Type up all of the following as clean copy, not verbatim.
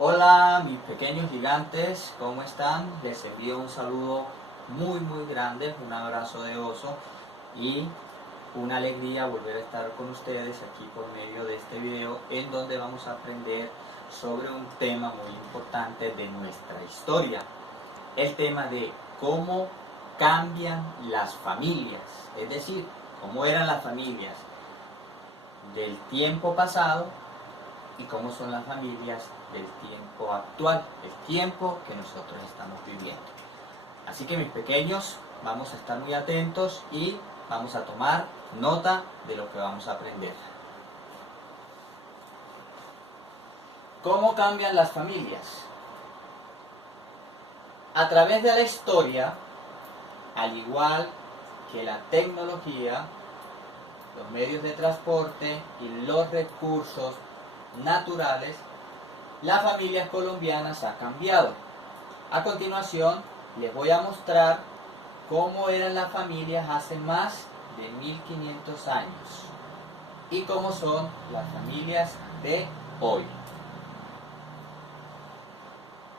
Hola mis pequeños gigantes, ¿cómo están? Les envío un saludo muy grande, un abrazo de oso y una alegría volver a estar con ustedes aquí por medio de este video en donde vamos a aprender sobre un tema muy importante de nuestra historia. El tema de cómo cambian las familias, es decir, cómo eran las familias del tiempo pasado y cómo son las familias del tiempo actual, el tiempo que nosotros estamos viviendo. Así que mis pequeños, vamos a estar muy atentos y vamos a tomar nota de lo que vamos a aprender. ¿Cómo cambian las familias? A través de la historia, al igual que la tecnología, los medios de transporte y los recursos naturales, las familias colombianas han cambiado. A continuación les voy a mostrar cómo eran las familias hace más de 1500 años y cómo son las familias de hoy.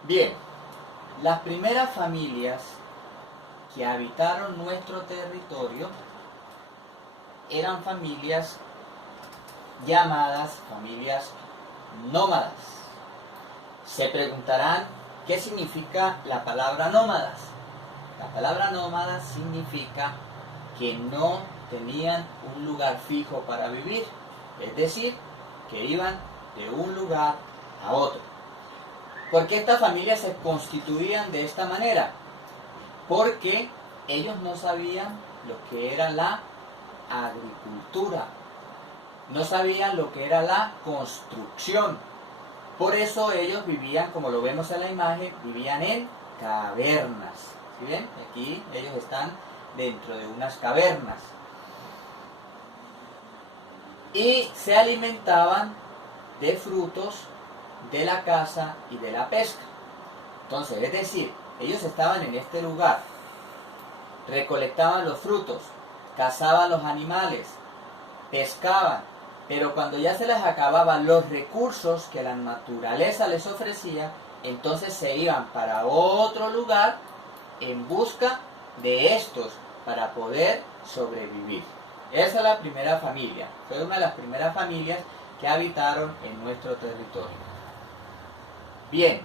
Bien, las primeras familias que habitaron nuestro territorio eran familias llamadas familias nómadas. Se preguntarán qué significa la palabra nómadas. La palabra nómada significa que no tenían un lugar fijo para vivir, es decir, que iban de un lugar a otro. ¿Por qué estas familias se constituían de esta manera? Porque ellos no sabían lo que era la agricultura, no sabían lo que era la construcción. Por eso ellos vivían, como lo vemos en la imagen, vivían en cavernas. ¿Sí ven? Aquí ellos están dentro de unas cavernas. Y se alimentaban de frutos de la caza y de la pesca. Entonces, es decir, ellos estaban en este lugar, recolectaban los frutos, cazaban los animales, pescaban, pero cuando ya se les acababan los recursos que la naturaleza les ofrecía, entonces se iban para otro lugar en busca de estos para poder sobrevivir. Esa es la primera familia, fue una de las primeras familias que habitaron en nuestro territorio. Bien,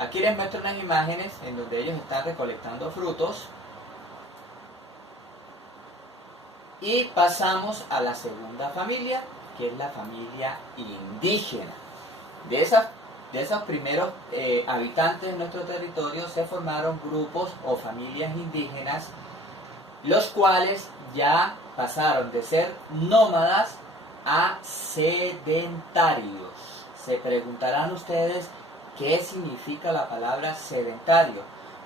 aquí les muestro unas imágenes en donde ellos están recolectando frutos. Y pasamos a la segunda familia, que es la familia indígena. De esos primeros habitantes de nuestro territorio se formaron grupos o familias indígenas, los cuales ya pasaron de ser nómadas a sedentarios. Se preguntarán ustedes qué significa la palabra sedentario.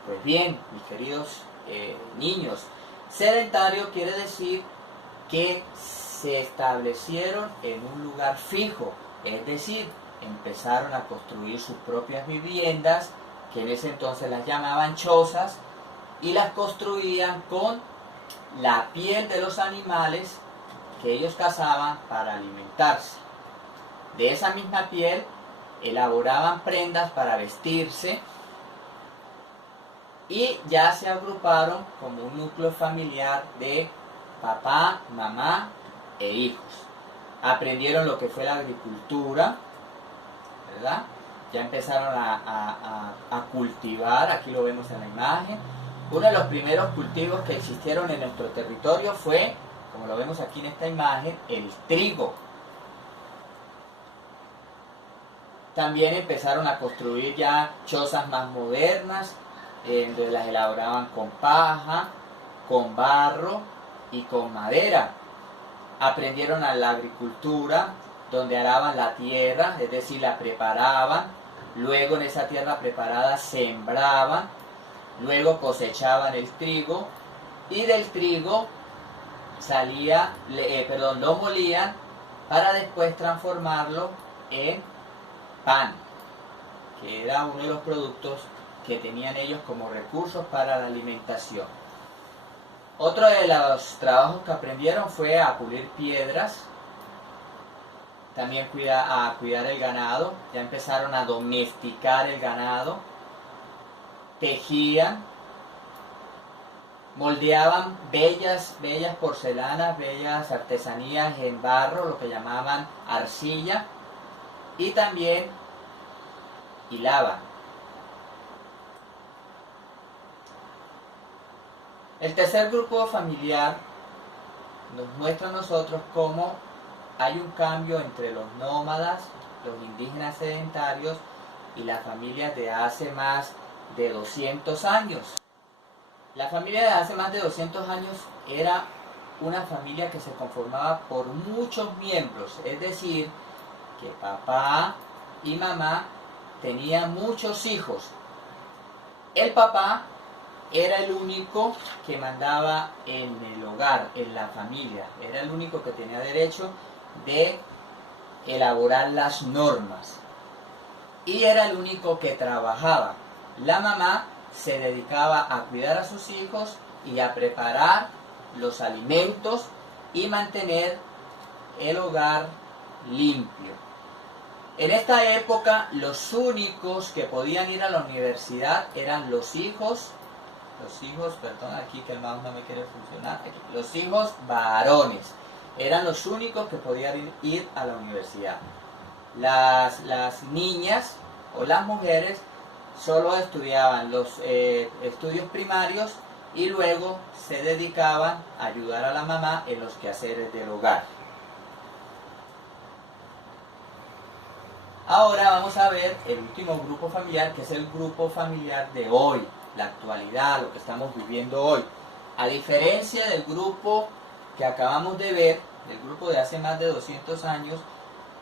Pues bien, mis queridos niños, sedentario quiere decir que se establecieron en un lugar fijo, es decir, empezaron a construir sus propias viviendas, que en ese entonces las llamaban chozas, y las construían con la piel de los animales que ellos cazaban para alimentarse. De esa misma piel elaboraban prendas para vestirse y ya se agruparon como un núcleo familiar de papá, mamá e hijos. Aprendieron lo que fue la agricultura, ¿verdad? Ya empezaron a cultivar, aquí lo vemos en la imagen. Uno de los primeros cultivos que existieron en nuestro territorio fue, como lo vemos aquí en esta imagen, el trigo. También empezaron a construir ya chozas más modernas, donde las elaboraban con paja, con barro y con madera. Aprendieron a la agricultura, donde araban la tierra, es decir, la preparaban, luego en esa tierra preparada sembraban, luego cosechaban el trigo y del trigo lo molían para después transformarlo en pan, que era uno de los productos que tenían ellos como recursos para la alimentación. Otro de los trabajos que aprendieron fue a pulir piedras, también a cuidar el ganado, ya empezaron a domesticar el ganado, tejían, moldeaban bellas porcelanas, bellas artesanías en barro, lo que llamaban arcilla, y también hilaban. El tercer grupo familiar nos muestra a nosotros cómo hay un cambio entre los nómadas, los indígenas sedentarios y las familias de hace más de 200 años. La familia de hace más de 200 años era una familia que se conformaba por muchos miembros, es decir, que papá y mamá tenían muchos hijos. El papá era el único que mandaba en el hogar, en la familia, era el único que tenía derecho de elaborar las normas y era el único que trabajaba. La mamá se dedicaba a cuidar a sus hijos y a preparar los alimentos y mantener el hogar limpio. En esta época los únicos que podían ir a la universidad eran los hijos, perdón, aquí que el mouse no me quiere funcionar, los hijos varones. Eran los únicos que podían ir a la universidad. Las niñas o las mujeres solo estudiaban los estudios primarios y luego se dedicaban a ayudar a la mamá en los quehaceres del hogar. Ahora vamos a ver el último grupo familiar, que es el grupo familiar de hoy, la actualidad, lo que estamos viviendo hoy. A diferencia del grupo que acabamos de ver, del grupo de hace más de 200 años,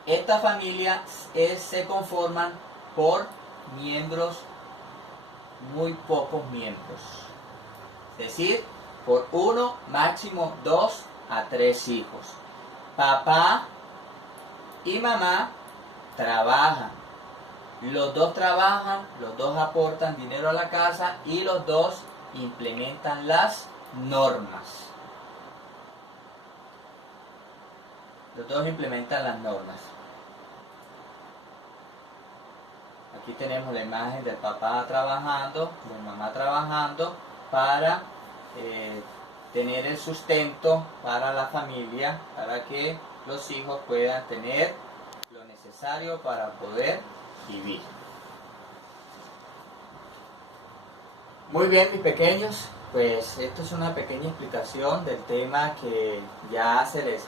esta familia se conforman por miembros, muy pocos miembros. Es decir, por 1, máximo 2 a 3 hijos. Papá y mamá trabajan. Los dos trabajan, los dos aportan dinero a la casa y los dos implementan las normas. Los dos implementan las normas. Aquí tenemos la imagen del papá trabajando, de mamá trabajando para tener el sustento para la familia, para que los hijos puedan tener lo necesario para poder vivir. Muy bien, mis pequeños, pues esto es una pequeña explicación del tema que ya se les